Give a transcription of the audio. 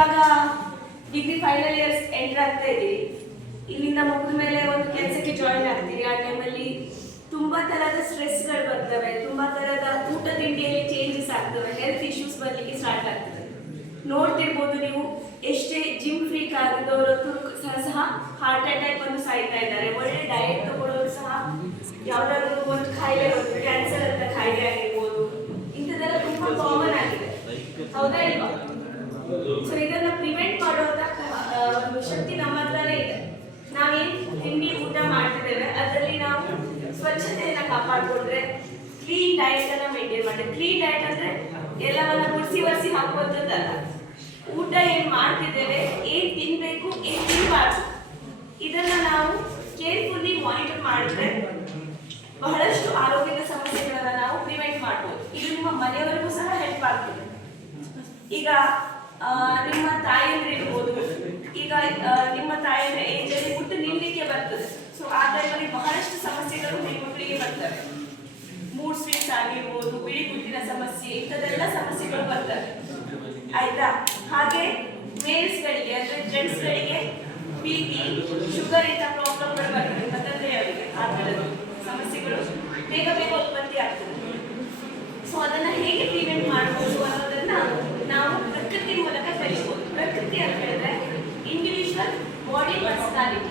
ಇವಾಗ degree final years enter ಆಗ್ತಾ ಇದ್ದೀವಿ. ಇಲ್ಲಿಂದ ಮುಗಿದ ಮೇಲೆ ಒಂದು ಕೆಲಸಕ್ಕೆ ಜಾಯಿನ್ ಆಗ್ತೀವಿ. ಆ ಟೈಮಲ್ಲಿ ತುಂಬ ಥರದ ಸ್ಟ್ರೆಸ್ಗಳು ಬರ್ತವೆ, ತುಂಬ ಥರದ ಊಟ ತಿಂಡಿಯಲ್ಲಿ ಚೇಂಜಸ್ ಆಗ್ತವೆ, ಹೆಲ್ತ್ ಇಶ್ಯೂಸ್ ಬರಲಿಕ್ಕೆ ಸ್ಟಾರ್ಟ್ ಆಗ್ತದೆ. ನೋಡ್ತಿರ್ಬೋದು ನೀವು, ಎಷ್ಟೇ ಜಿಮ್ ಫ್ರೀಕ್ ಆಗಿದ್ದವರು ಸಹ ಹಾರ್ಟ್ ಅಟ್ಯಾಕ್ ಬಂದು ಸಾಯ್ತಾ ಇದ್ದಾರೆ. ಒಳ್ಳೆ ಡಯಟ್ ತಗೊಳ್ಳೋರು ಸಹ ಯಾವುದಾದ್ರೂ ಒಂದು ಕಾಯಿಲೆ ಬಂದು ಕ್ಯಾನ್ಸರ್ ಅಂತ ಕಾಯಿಲೆ ಆಗಿರ್ಬೋದು, ಇಂಥದ್ದೆಲ್ಲ ತುಂಬ ಕಾಮನ್ ಆಗಿದೆ, ಹೌದಾ ಇಲ್ವಾ? ಸೊ ಇದನ್ನ ಪ್ರಿವೆಂಟ್ ಮಾಡುವಂತ ಒಂದು ಶಕ್ತಿ ನಮ್ಮ ಹತ್ರನೇ ಇದೆ. ನಾವೇನ್ ತಿಂಡಿ ಊಟ ಮಾಡ್ತಿದ್ದೇವೆ ಅದರಲ್ಲಿ ನಾವು ಸ್ವಚ್ಛತೆಯನ್ನ ಕಾಪಾಡ್ಕೊಂಡ್ರೆ, ಕ್ಲೀನ್ ಡಯಟ್ ಅನ್ನ ಮೇಂಟೈನ್ ಮಾಡಿದ್ರೆ. ಕ್ಲೀನ್ ಡಯಟ್ ಅಂದ್ರೆ ಎಲ್ಲವನ್ನ ಒರೆಸಿ ಹಾಕುವಂಥದ್ದಲ್ಲ. ಊಟ ಏನ್ ಮಾಡ್ತಿದ್ದೇವೆ, ಏನ್ ತಿನ್ಬೇಕು, ಏನ್ ತಿನ್ಬಾರ್ದು, ಇದನ್ನ ನಾವು ಕೇರ್ಫುಲ್ಲಿ ಮಾನಿಟರ್ ಮಾಡಿದ್ರೆ ಬಹಳಷ್ಟು ಆರೋಗ್ಯದ ಸಮಸ್ಯೆಗಳನ್ನ ನಾವು ಪ್ರಿವೆಂಟ್ ಮಾಡ್ಬೋದು. ಇದು ನಿಮ್ಮ ಮನೆಯವರಿಗೂ ಸಹ ಹೆಲ್ಪ್ ಆಗ್ತದೆ. ಈಗ ನಿಮ್ಮ ತಾಯಂದ್ರೆ ಇರ್ಬೋದು, ಈಗ ನಿಮ್ಮ ತಾಯಂದ್ರೆ ಏಜಲ್ಲಿ ಹುಟ್ಟು ನಿಲ್ಲಲಿಕ್ಕೆ ಬರ್ತದೆ. ಸೊ ಆ ಟೈಮಲ್ಲಿ ಬಹಳಷ್ಟು ಸಮಸ್ಯೆಗಳು ಹೆಣ್ಮಕ್ಳಿಗೆ ಬರ್ತವೆ. ಮೂಡ್ ಸ್ವಿಂಗ್ಸ್ ಆಗಿರ್ಬೋದು, ಬಿಳಿ ಮುಟ್ಟಿನ ಸಮಸ್ಯೆ, ಇಂಥದ್ದೆಲ್ಲ ಸಮಸ್ಯೆಗಳು ಬರ್ತವೆ, ಆಯ್ತಾ? ಹಾಗೆ ಮೇಲ್ಸ್ಗಳಿಗೆ ಅಂದ್ರೆ ಜೆಂಟ್ಸ್ಗಳಿಗೆ BP, ಶುಗರ್ ಇಂಥ ಪ್ರಾಬ್ಲಮ್ಗಳು ಬರ್ತವೆ, ಮತ್ತಂದ್ರೆ ಅವರಿಗೆ ಆ ಥರದ ಸಮಸ್ಯೆಗಳು ಬೇಗ ಉತ್ಪತ್ತಿ ಆಗ್ತದೆ. ಸೊ ಅದನ್ನ ಹೇಗೆ ಪ್ರಿವೆಂಟ್ ಮಾಡ್ಬೋದು ಅನ್ನೋದನ್ನ ನಾವು ಪ್ರಕೃತಿ ಮೂಲಕ ಕಲಿಬಹುದು. ಪ್ರಕೃತಿ ಅಂತ ಹೇಳಿದ್ರೆ ಇಂಡಿವಿಜುವಲ್ ಬಾಡಿ ಪರ್ಸನಾಲಿಟಿ.